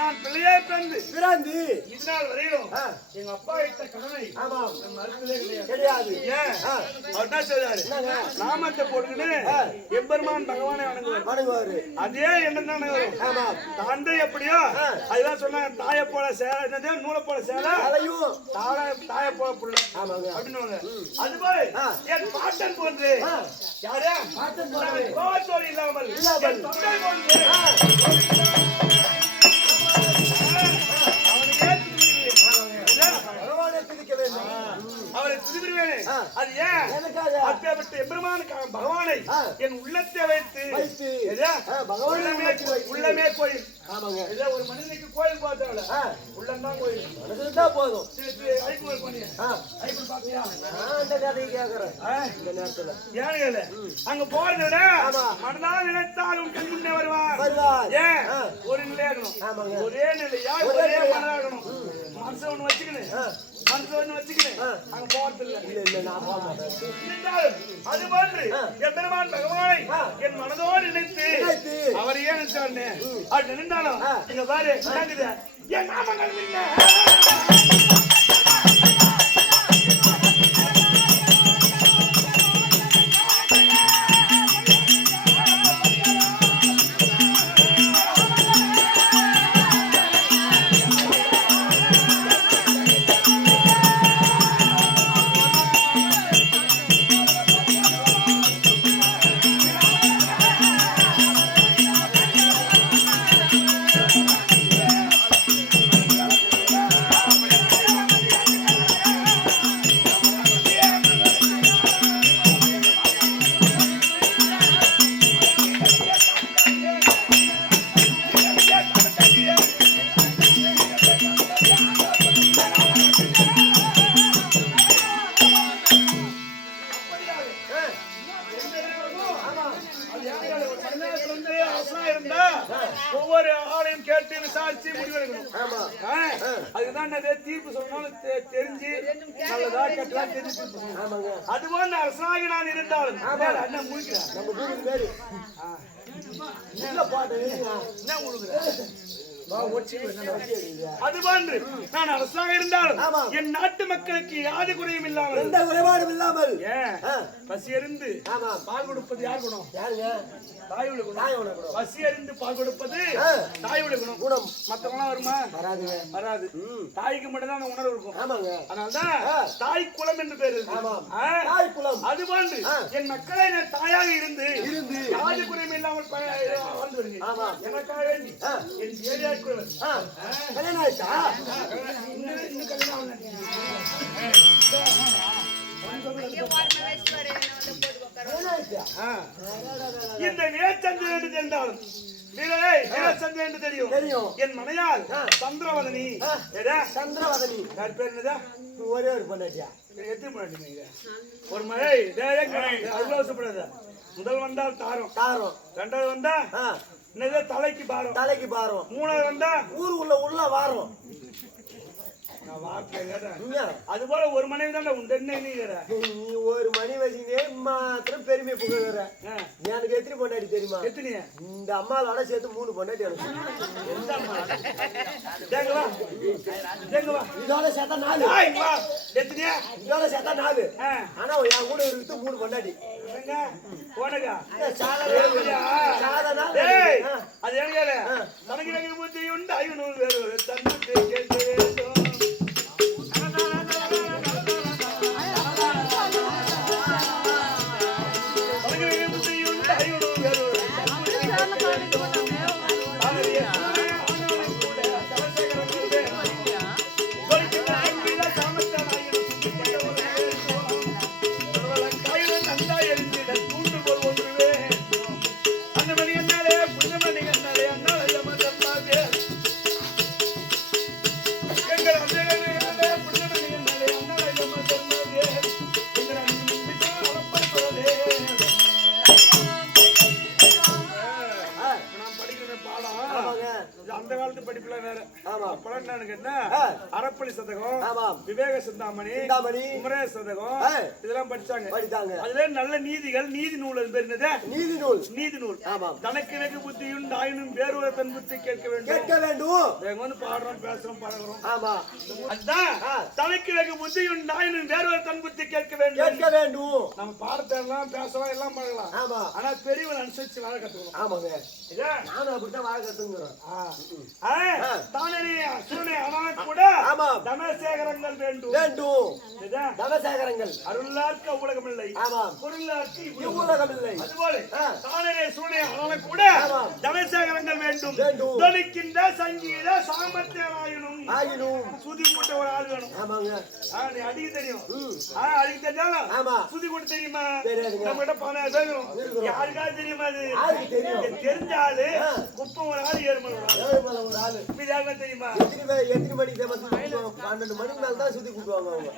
நான் பிள்ளையே பிறந்து இதனால் வரையிலும் எங்க அப்பா இட்ட கடனை மறுத்ததே கிடையாது. ஏன் அவர் என்ன செய்தாரு? நாமத்தை போட்டுக்கிட்டு எம்பெருமான் பகவானை வணங்குவாரு. அதே எண்ணம் தானே வரும். தந்தை எப்படியோ அதுதான் சொன்னாங்க. தாயை போல சேலை என்னது, நூலை போல சேலை, தாயை போல புள்ள அப்படின்னு. அதுபோல என் பாட்டன் போன்று யாரே கோவத்தோடு இல்லாமல் தொண்டை போன்று அவரை திருவிடுவேன். அது ஏன்? அப்பேற்பட்ட எம்பெருமானுக்காக பகவானை என் உள்ளத்தை வைத்து உள்ளமே கோயில். ஒரு மனிதனுக்கு கோயில் பார்த்தவள உள்ளம்தான் கோயில் போதும். அங்க போறத மனதால் நினைத்தாலும் கண் முன்னே வருவார். ஏன்? ஒரு நிலையாகணும், ஒரே நிலையா ஒரே மனதாகணும். மனசு ஒண்ணு வச்சுக்கணும், அங்க போறது இல்ல. அது போன்று என் பெருமான் பகவானை என் மனதோடு நினைத்து அவரையே நினைச்சாரு. அது நின்றாலும் இங்க பாரு என் நாமங்கள் ஒவ்வொரு ஆளையும் கேட்டு விசாரிச்சு முடிவெடுக்கணும். அதுதான் தீர்ப்பு சொன்னாலும் தெரிஞ்சு நல்லதா கெட்டதா தெரிஞ்சு. அதுபோல் அரசாக நான் இருந்தாலும் அண்ணன் முடிக்கிறேன். அதுபோன்று நான் அரசாக இருந்தாலும் என் நாட்டு மக்களுக்கு யாது குறையும் இல்லாமல் எந்த குறைபாடும் இல்லாமல் பசி அறிந்து பால் கொடுப்பது யார் குணம்? தாய் குணம். பசி அறிந்து பால் கொடுப்பது தாய் குணம். குணம் மத்தவங்க வருமா? வராது. தாய்க்கு மட்டும் தான் உணர்வு இருக்கும். அதனால்தான் தாய் குலம் என்று பேரு. அது போன்று என் மக்களை நான் தாயாக இருந்து யாது குறையும் இல்லாமல் வாழ்ந்து வருகிறேன். எனக்காக வேண்டி என் ஏரியா இந்த வீரச்சந்திரன் என்று தெரிந்தாலும் வீரச்சந்திரன் என்று தெரியும். என் மனையால் சந்திரவதனி. சந்திரவதனி பேர் என்னதா? ஒரே ஒரு பொண்ணாட்டியா? எத்தனை பொண்ணாட்டி? ஒரு மழை அதுப்படாத. முதல் வந்தால் தாரம், ரெண்டாவது வந்தா தலைக்கு பாரம், மூணாவது வந்தா ஊருக்குள்ள வாரம். அது போல ஒரு மனைவி தான் நீ ஒரு மணி வச்சுனே மாத்திரம் பெருமை புகழ. எனக்கு எத்தனை பொண்டாட்டி தெரியுமா? எத்தனை? இந்த அம்மாவோட சேர்த்து 3 பொண்டாட்டி. இதோட சேர்த்தா 4. எத்தனையா? இதோட சேர்த்தா 4. ஆனா என் கூட இருக்கு 3 பொண்டாட்டி. அது எனக்கு புத்தி உண்டு. ஐநூறு பேர் தந்து கேட்டு காலம் வேற. ஆமா. அப்பெல்லாம் என்னன்னு கேட்டா அறப்பளி சதகம், விவேக சிந்தாமணி, குமரேச சதகம் இதெல்லாம் படிச்சாங்க. அதுல நல்ல நீதிகள், நீதி நூல் அது பேர் என்னது? நீதி நூல். தனக்கு வெகு புத்தியும் தாயினும் வேறொரு தன் புத்தி கேட்க வேண்டும். வந்து பாடுறோம், பேசுறோம், பழகிறோம். அதுதான் தனக்கு வெகு புத்தியும் தாயினும் வேறொரு தன் புத்தி கேட்க வேண்டும். நம்ம பாடத்தை எல்லாம் பேசலாம், எல்லாம் பண்ணலாம். ஆனா பெரியவன் அனுசரிச்சு வாழ கத்துக்கணும். ஆமாங்க, நானும் அப்படித்தான் வாழ கத்துக்கிறோம். கூட தனசேகரங்கள் வேண்டும். தனசேகரங்கள் அருளார்க்க உலகம் இல்லை, பொருளார்க்கு உலகம் இல்லை. அதுபோல தானே சூழ்நிலை ஆனாலும் கூட தனசேகரங்கள் வேண்டும். தொழிக்கின்ற சங்கீத சாமர்த்தியனாயினும் சுதி கூட்ட ஒரு ஆள் வேணும். நீ அடிக்க தெரியும், அடிக்க தெரிஞ்சாலும் சுதி கூட்ட தெரியுமா? நம்ம கிட்ட 10 பேர் யாருக்காவது தெரியுமா? அது தெரிஞ்சாலு குப்பம் ஒரு ஆள், 7 மணி ஒரு ஆளு தெரியுமா? எத்தனை மணிக்கு 12 மணிக்கு மேல தான் சுத்தி கூட்டுவாங்க அவங்க.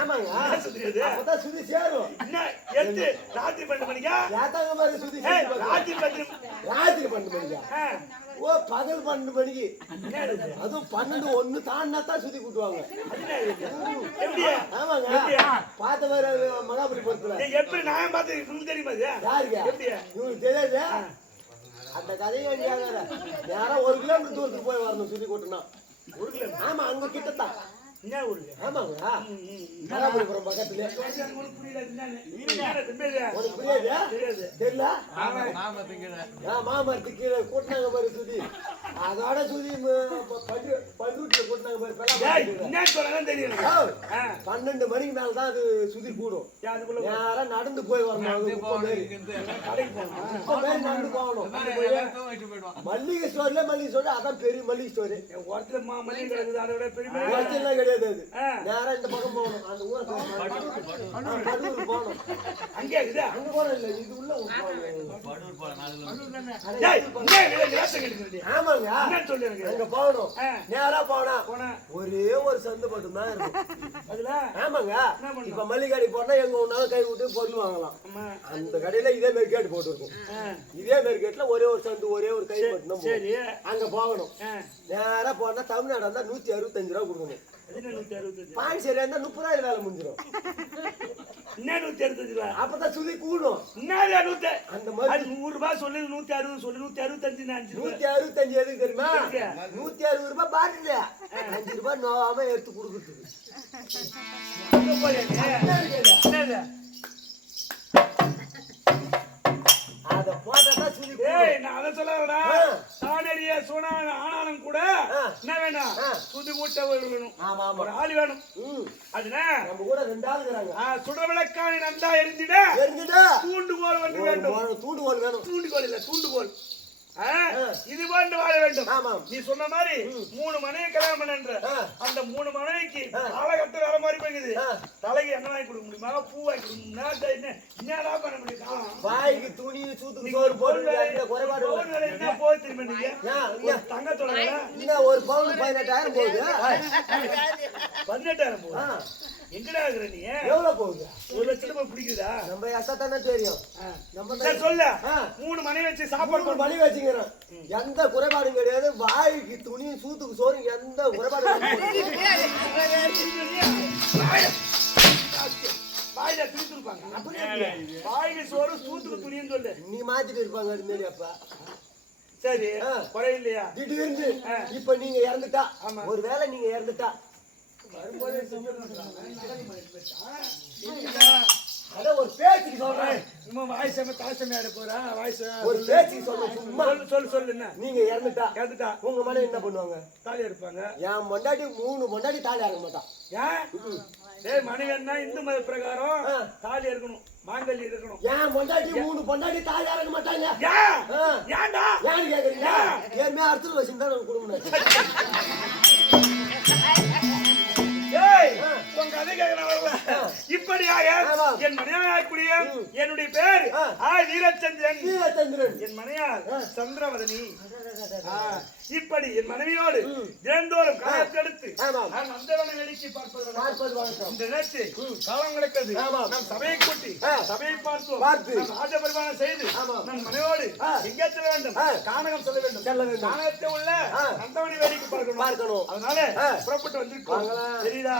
ஆமாங்க, அப்பதான் சுத்தி சேரும். ராத்திரி 12 மணிக்கா? சுத்தி ராத்திரி 12 மணிக்கா? ஓ, பகல் 12 மணிக்கு. அதுவும் 12:01 தாண்டா தான் சுத்தி கூட்டுவாங்க. ஆமாங்க, பார்த்த மாதிரி மகாபலிபுரத்துல எப்படி நான் பார்த்து தெரியுமா? யாருக்கு இவங்களுக்கு தெரியாது. அந்த கதையை யாரா 1 கிலோமீட்டர் தூரத்துக்கு போய் வரணும் சுத்தி கூட்டணும். 1 கிலோமீட்டர்? ஆமா, அங்க கிட்டத்தான். ஆமாங்க, மகாபலிபுரம் பக்கத்துல. தெரியல, மாமரத்து கீழே கூட்டினாங்க பாரு சுத்தி. அதோட சுத்தி பண்ருட்டில கூட்டினாங்க பாரு. 12 மணிக்கு மேலதான் அது சுத்தி கூடும். யாரா நடந்து போய் வரணும். நடந்து போகணும். மல்லிகை ஸ்டோர்ல மல்லிகை ஸ்டோர், அதான் பெரிய மல்லிகை ஸ்டோரு. கிடையாது. நேரா இந்த பக்கம் போகணும். அந்த ஊரை போகணும். அங்கே அங்க போன இல்ல, இது உள்ள ஆமாங்க, அங்க போகணும். நேரா போனா ஒரே ஒரு சந்து மட்டும் தான் இருக்கும். ஆமாங்க, இப்ப மல்லிகை போனா எங்க ஒன்னாலும் கை விட்டு பொருள் வாங்கலாம். அந்த கடையில இதே மாதிரி கேட்டு போட்டு இருக்கும். இதே மாதிரி கேட்டுல ஒரே ஒரு சந்து, ஒரே ஒரு கை மட்டும் அங்க போகணும். நேரா போனா தமிழ்நாடு வந்தா 165 ரூபா கொடுக்கணும். பாண்டிச்சேரி இருந்தா 30 ரூபாய் வேலை முடிஞ்சிடும். என்ன 165 ரூபா? அப்பதான் சுதி கூடும். அந்த மாதிரி 100 ரூபாய் சொல்லு, 160 சொல்லு, 165 165 எதுக்கு தெரியுமா? 160 ரூபாய் பாட்டில 5 ரூபாய் நோவாம எடுத்து கொடுக்குறது. அத போட்டா சுதி. நான் அதை சொல்லடா, தானறிய சொன்ன ஆனாலும் கூட என்ன வேணும்? சுதி கூட்ட வேணும். ஒரு ஆள் வேணும். அதுனா நம்ம கூட 2 ஆள் இருக்காங்க. சுடவிளக்கான நந்தா எரிஞ்சிட தூண்டுகோல் வந்து வேண்டும். தூண்டுகோல் வேணும். தூண்டுகோல் இல்ல, தூண்டுகோல். இது போன்று வாழ வேண்டும். நீ சொன்ன மாதிரி 3 மனைவி கல்யாணம் பண்ண, அந்த 3 மனைவிக்கு காலகட்ட வேற மாதிரி போகுது. தலைக்கு என்ன வாங்கி கொடுக்க முடியுமா? பூ வாங்கி கொடுக்க என்னடா பண்ண முடியும்? வாய்க்கு துணி சூத்துக்கு சோறு போட்டு குறைபாடு என்ன போய் திரும்ப நீங்க தங்கத்தோட ஒரு பவுன் 18,000 போகுது. 18,000 போகுது. எங்கடா இருக்கிற நீ? எவ்வளவு போகுது? 1 லட்சம் ரூபாய் பிடிக்குதா? நம்ம அத்தா தானே தெரியும். நம்ம சொல்ல 3 மணி வச்சு சாப்பாடு மணி வச்சுக்கிறோம். எந்த குறைபாடும் கிடையாது. வாய்க்கு துணி சூத்துக்கு சோறு எந்த குறைபாடும் வாயில துணி துருப்பாங்க. வாய்க்கு சோறு சூத்துக்கு துணின்னு சொல்லு. நீ மாத்திட்டு இருப்பாங்க அது மாரி. அப்ப சரி, குறை இல்லையா? திடீர்னு இப்ப நீங்க இறந்துட்டா, ஒரு வேளை நீங்க இறந்துட்டா ஒரு பேச்சுக்கு சொல்றேன். ஒரு பேச்சுக்கு சொல்றேன். சொல்லு என்ன? நீங்க இறந்துட்டா உங்க மனைவி என்ன பண்ணுவாங்க? தாலி இருப்பாங்க. என் பொண்டாட்டி 3 பொண்டாட்டி தாலி ஆக மாட்டான். ஏன் மனைவின்னா இந்து மத பிரகாரம் தாலி இருக்கணும், மாங்கல்யம் இருக்கணும். என் பொண்டாட்டி 3 பொண்டாட்டி தாலி ஆக மாட்டாங்க. ஏன்டா ஏன்னு கேக்குறீங்க? ஏன் அர்த்தம் வச்சுதான் நம்ம குடும்பம். உங்க கதை கேட்கறேன். இப்ப அடுத்தபடியாக என் மனையாக்கூடிய என்னுடைய பேர் வீரச்சந்திரன். என் மனையார் சந்திரவதனி. இப்படி என் மனைவியோடு தினந்தோறும் காலத்தெடுத்து நான் நந்தவன வேடிக்கை பார்ப்பது வழக்கம். இந்த நேரத்தில் காலம் கிடைக்கிறது. நாம் சபையை கூட்டி சபையை பார்த்தோம். ராஜபரிமாணம் செய்து நம் மனையோடு எங்கே செல்ல வேண்டும்? கானகம் செல்ல வேண்டும். கானகத்தில் உள்ள நந்தவன வேடிக்கை பார்க்கணும். அதனால புறப்பட்டு வந்திருக்கோம். தெரியுதா?